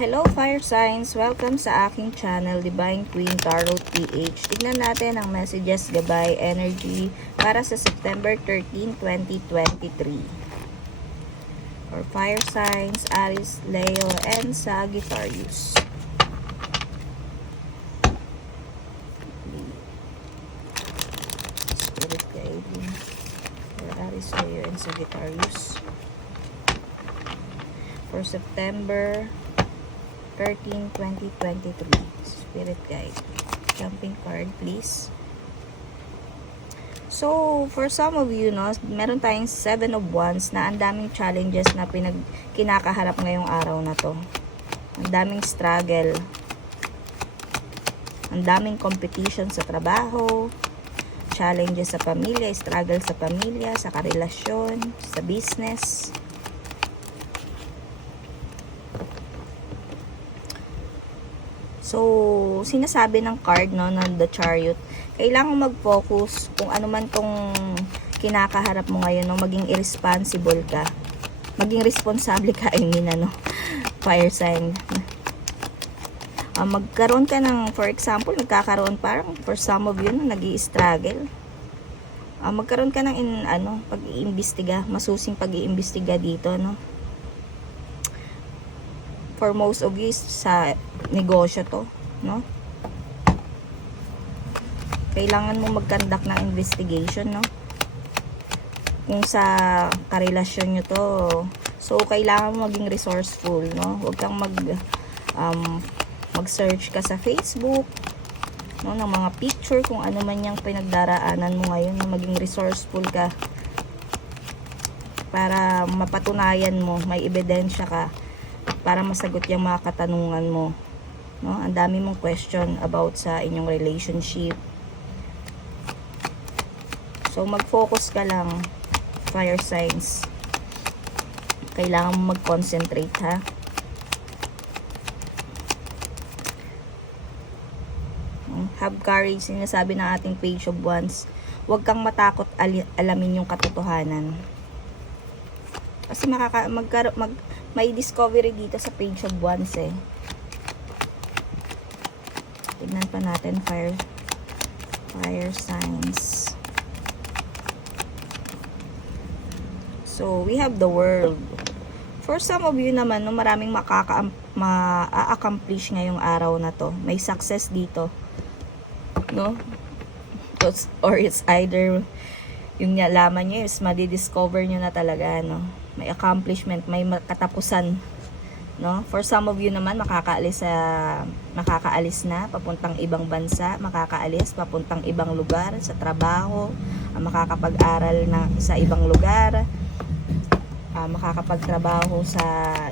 Hello Fire Signs! Welcome sa aking channel, Divine Queen Tarot PH. Tignan natin ang messages gabay energy para sa September 13, 2023. For Fire Signs, Aries, Leo, and Sagittarius. Spirit guiding for Aries, Leo, and Sagittarius. For September 13, 2023. Spirit guide. Jumping card, please. So, for some of you, no, meron tayong seven of wands na ang daming challenges na pinag kinakaharap ngayong araw na to. Ang daming struggle. Ang daming competition sa trabaho, challenges sa pamilya, struggle sa pamilya, sa karelasyon, sa business. So, sinasabi ng card no, ng The Chariot, kailangan mag-focus kung ano man tong kinakaharap mo ngayon, no, maging irresponsible ka. Maging responsable ka, I mean, ano, fire sign. Ah, magkaroon ka ng, for example, nagkakaroon parang for some of you, no, nag struggle Ah, magkaroon ka ng in, ano, pag-iimbestiga, masusing pag-iimbestiga dito, no. For most of you, sa negosyo to, no? Kailangan mo mag-conduct ng investigation, no? Kung sa karelasyon nyo to, so kailangan mo maging resourceful, no? Huwag kang mag um, mag-search ka sa Facebook, no, ng mga picture kung ano man yung pinagdaraanan mo ngayon, maging resourceful ka para mapatunayan mo, may ebidensya ka para masagot yung mga katanungan mo. No? Ang dami mong question about sa inyong relationship. So, mag-focus ka lang, fire signs. Kailangan mo mag-concentrate, ha? Hmm, Have courage, sinasabi ng ating page of wands. Huwag kang matakot alamin yung katotohanan. Kasi makaka magkaro mag may discovery dito sa page of wands eh. Tignan pa natin fire fire signs. So, we have the world. For some of you naman, no, maraming makaka ma-accomplish ngayong araw na to. May success dito. No? Or it's either yung nalaman nyo is madidiscover nyo na talaga, no? May accomplishment, may ma- katapusan, no? For some of you naman, makakaalis sa, makakaalis na, papuntang ibang bansa, makakaalis, papuntang ibang lugar, sa trabaho, ah, makakapag-aral na sa ibang lugar, ah, makakapagtrabaho sa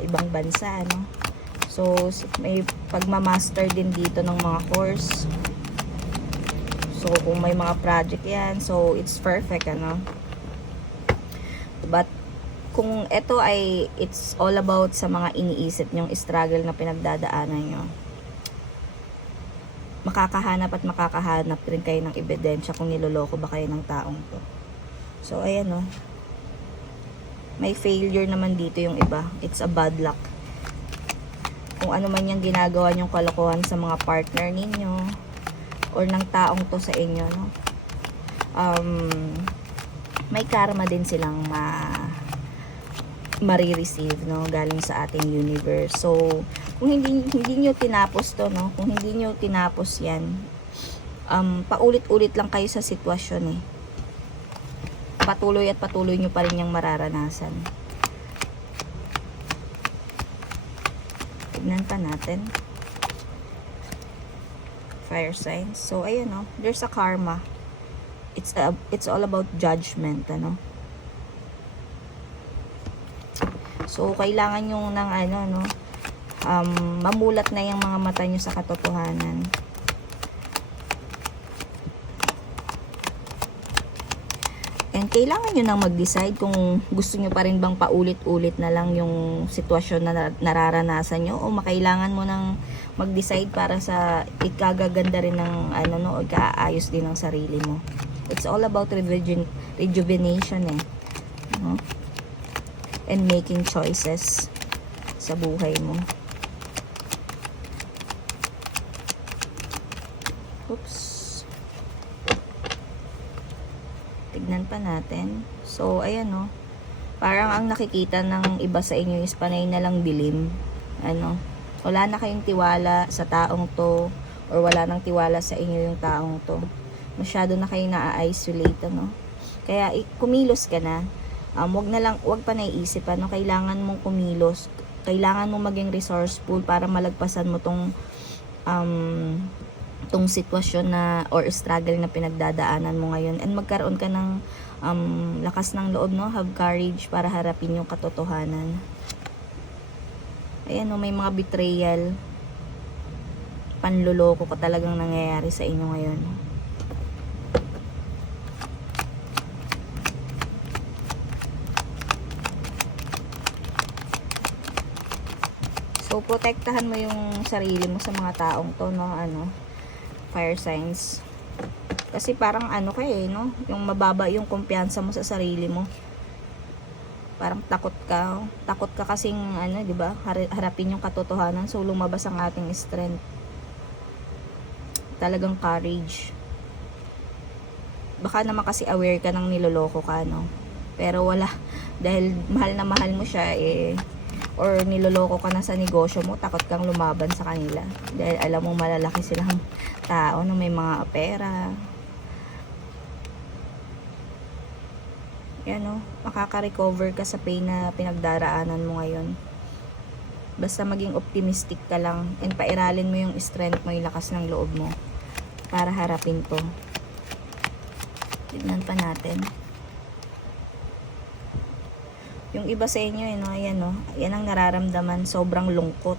ibang bansa, no? So, may pagmamaster din dito ng mga course. So, kung may mga project yan, so it's perfect, ano? But, kung ito ay, it's all about sa mga iniisip nyong struggle na pinagdadaanan nyo, makakahanap at makakahanap rin kayo ng ebidensya kung niloloko ba kayo ng taong to. So, ayan, no? May failure naman dito yung iba. It's a bad luck. Kung ano man yung ginagawa nyong kalokohan sa mga partner ninyo, or ng taong to sa inyo, no? Um, may karma din silang ma marireceive, no? Galing sa ating universe. So, kung hindi, hindi nyo tinapos to, no? Kung hindi nyo tinapos yan, um, paulit-ulit lang kayo sa sitwasyon, eh. Patuloy at patuloy nyo pa rin yung mararanasan. Tignan pa natin fire signs. So, ayan, no? There's a karma. It's, a, it's all about judgment, ano? So, kailangan yung ng, ano, no? Um, mamulat na yung mga mata nyo sa katotohanan. And kailangan nyo nang mag-decide kung gusto nyo pa rin bang paulit-ulit na lang yung sitwasyon na nar- nararanasan nyo o makailangan mo nang mag-decide para sa ikagaganda rin ng ano no, o ikaayos din ng sarili mo. It's all about rejuven- rejuvenation eh. No? and making choices sa buhay mo. Oops. Tignan pa natin. So, ayan o. Oh. Parang ang nakikita ng iba sa inyo is panay na lang dilim. Ano? Wala na kayong tiwala sa taong to or wala nang tiwala sa inyo yung taong to. Masyado na kayo na-isolate, ano? Kaya, kumilos ka na Um, wag na lang, wag pa naiisip, ano? Kailangan mong kumilos. Kailangan mong maging resourceful para malagpasan mo tong um, tong sitwasyon na or struggle na pinagdadaanan mo ngayon. And magkaroon ka ng um, lakas ng loob no? Have courage para harapin yung katotohanan. Ayan no? May mga betrayal. Panluloko ko talagang nangyayari sa inyo ngayon So, protektahan mo yung sarili mo sa mga taong to, no? Ano, fire signs. Kasi parang ano ka eh, no? Yung mababa yung kumpiyansa mo sa sarili mo. Parang takot ka. Takot ka kasing, ano, di ba? Har- harapin yung katotohanan. So, lumabas ang ating strength. Talagang courage. Baka naman kasi aware ka ng niloloko ka, no? Pero wala. Dahil mahal na mahal mo siya, eh, or niloloko ka na sa negosyo mo, takot kang lumaban sa kanila. Dahil alam mo malalaki silang tao na may mga pera. Yan o, makaka-recover ka sa pain na pinagdaraanan mo ngayon. Basta maging optimistic ka lang and pairalin mo yung strength mo, yung lakas ng loob mo para harapin to. Tignan pa natin. Yung iba sa inyo, eh, no, ayan, no, yan ang nararamdaman, sobrang lungkot.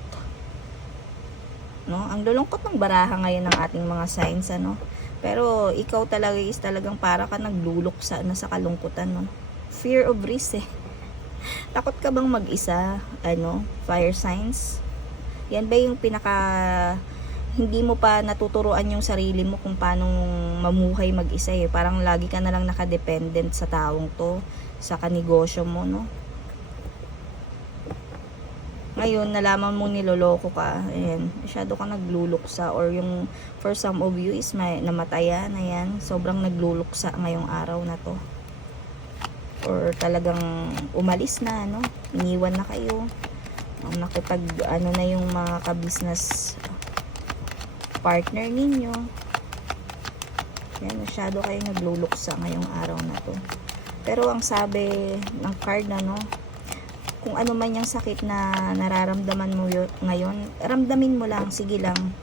No? Ang lulungkot ng baraha ngayon ng ating mga signs, ano? Pero ikaw talaga is talagang para ka nagluluksa na sa kalungkutan, no? Fear of risk, eh. Takot ka bang mag-isa, ano, fire signs? Yan ba yung pinaka hindi mo pa natuturuan yung sarili mo kung paano mamuhay mag-isa eh. Parang lagi ka na lang nakadependent sa taong to, sa kanegosyo mo, no? Ngayon, nalaman mo niloloko ka, ayan, masyado ka nagluluksa or yung for some of you is may namatayan, ayan, sobrang nagluluksa ngayong araw na to. Or talagang umalis na, no? Iniwan na kayo. Nakipag, ano na yung mga ka-business partner ninyo. Yan, masyado kayo nagluluksa ngayong araw na to. Pero ang sabi ng card na no, kung ano man yung sakit na nararamdaman mo yo- ngayon, ramdamin mo lang, sige lang.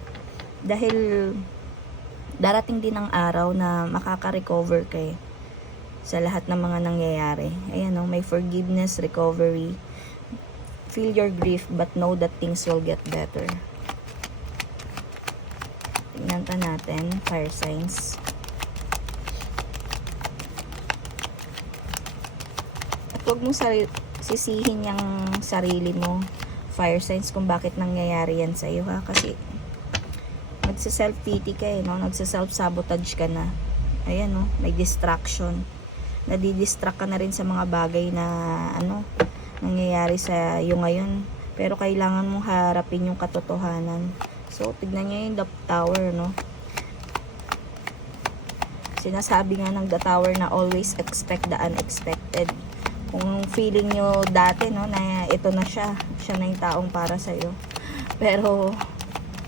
Dahil darating din ang araw na makaka-recover ka eh, sa lahat ng mga nangyayari. Ayan no, may forgiveness, recovery. Feel your grief but know that things will get better. Tingnan natin, fire signs. At huwag mong sisihin yung sarili mo, fire signs, kung bakit nangyayari yan sa'yo ha. Kasi, nagsiself-pity ka eh, no? Nagsiself-sabotage ka na. Ayan, no? May distraction. Nadidistract ka na rin sa mga bagay na, ano, nangyayari sa iyo ngayon. Pero kailangan mong harapin yung katotohanan. So, tignan nyo yung the tower, no? Sinasabi nga ng the tower na always expect the unexpected. Kung feeling nyo dati, no, na ito na siya. Siya na yung taong para sa'yo. Pero,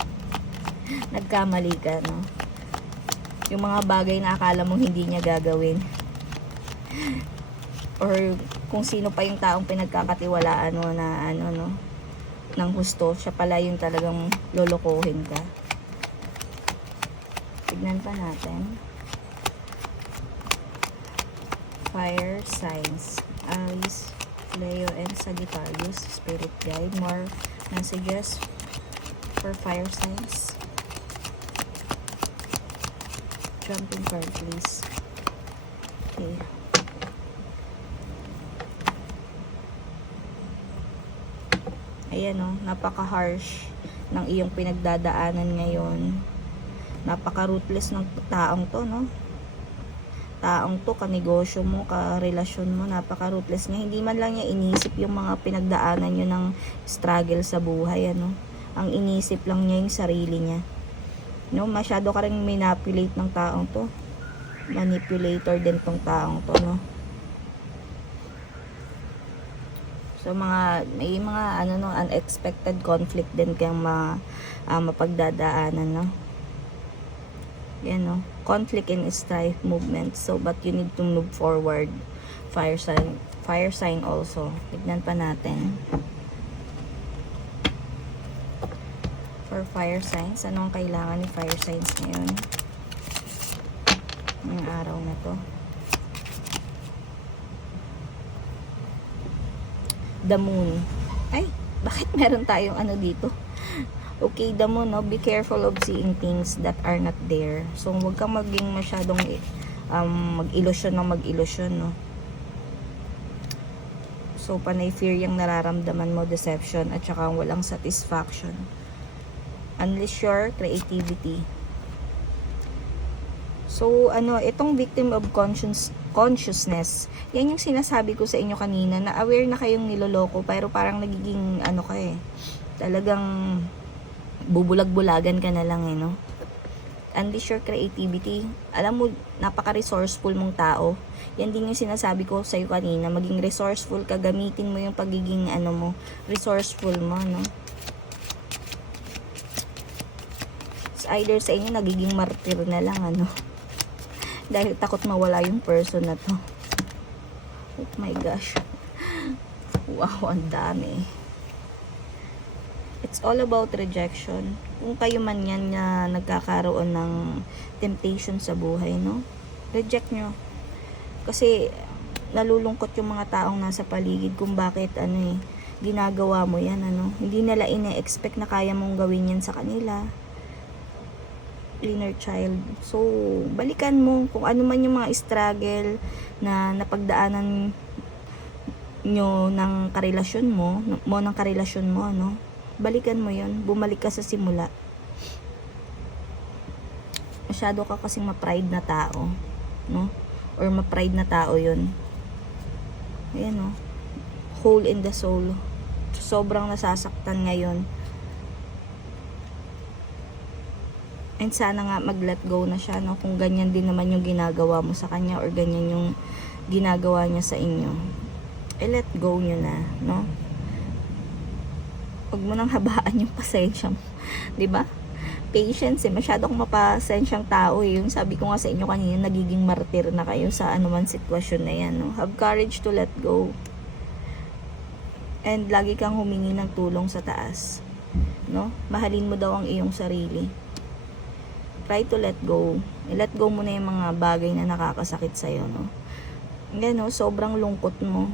nagkamali ka, no? Yung mga bagay na akala mong hindi niya gagawin. Or, kung sino pa yung taong pinagkakatiwalaan mo na, ano, no, ng husto, siya pala yung talagang lolokohin ka. Tignan pa natin. Fire signs. Aries, Leo, and Sagittarius. Spirit guide. More messages for fire signs. Jumping card, please. Okay. Ayan o, napaka-harsh ng iyong pinagdadaanan ngayon. Napaka-ruthless ng taong to, no? Taong to, kanegosyo mo, ka-relasyon mo, napaka-ruthless niya. Hindi man lang niya inisip yung mga pinagdaanan niyo ng struggle sa buhay, ano? Ang inisip lang niya yung sarili niya. No, masyado ka rin manipulate ng taong to. Manipulator din tong taong to, no. So mga may mga ano no unexpected conflict din kayong ma, ah, mapagdadaanan, no. Yan, no. Conflict and strife movement. So, but you need to move forward. Fire sign. Fire sign also. Tignan pa natin. For fire signs, anong kailangan ni fire signs ngayon? Ngayong araw na to. The moon. Ay, bakit meron tayong ano dito? Okay, the moon, no? Be careful of seeing things that are not there. So, huwag kang maging masyadong um, mag-ilusyon ng mag-ilusyon, no? So, panay fear yung nararamdaman mo, deception, at saka walang satisfaction. Unleash your creativity. So, ano, itong victim of conscious, consciousness, yan yung sinasabi ko sa inyo kanina, na aware na kayong niloloko, pero parang nagiging, ano ka eh, talagang bubulag-bulagan ka na lang eh, no? Unleash your creativity. Alam mo, napaka-resourceful mong tao. Yan din yung sinasabi ko sa'yo kanina. Maging resourceful ka, gamitin mo yung pagiging, ano mo, resourceful mo, no? It's either sa inyo, nagiging martyr na lang, ano? Dahil takot mawala yung person na to. Oh my gosh. Wow, ang dami. It's all about rejection. Kung kayo man yan na nagkakaroon ng temptation sa buhay, no? Reject nyo. Kasi nalulungkot yung mga taong nasa paligid kung bakit ano eh, ginagawa mo yan, ano? Hindi nila ine-expect na kaya mong gawin yan sa kanila. Inner child. So, balikan mo kung ano man yung mga struggle na napagdaanan nyo ng karelasyon mo, mo ng karelasyon mo, ano? balikan mo yon bumalik ka sa simula. Masyado ka kasing ma-pride na tao no? Or ma-pride na tao yon ayan no? Hole in the soul. Sobrang nasasaktan ngayon and sana nga mag-let go na siya no kung ganyan din naman yung ginagawa mo sa kanya or ganyan yung ginagawa niya sa inyo eh let go nyo na no huwag mo nang habaan yung pasensya mo. ba? Patience eh. Masyado akong mapasensyang tao eh. Yung sabi ko nga sa inyo kanina, nagiging martir na kayo sa anuman sitwasyon na yan. No? Have courage to let go. And lagi kang humingi ng tulong sa taas. No? Mahalin mo daw ang iyong sarili. Try to let go. I-let go mo na yung mga bagay na nakakasakit sa'yo. No? Yan, no? sobrang lungkot mo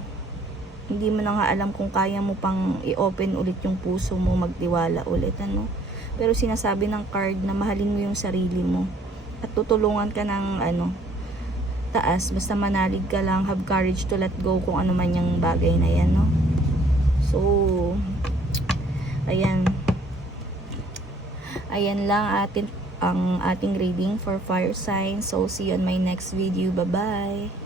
hindi mo na nga alam kung kaya mo pang i-open ulit yung puso mo, magtiwala ulit, ano. Pero sinasabi ng card na mahalin mo yung sarili mo at tutulungan ka ng ano, taas, basta manalig ka lang, have courage to let go kung ano man yung bagay na yan, no. So, ayan. Ayan lang atin ang ating reading for fire signs. So, see you on my next video. Bye-bye!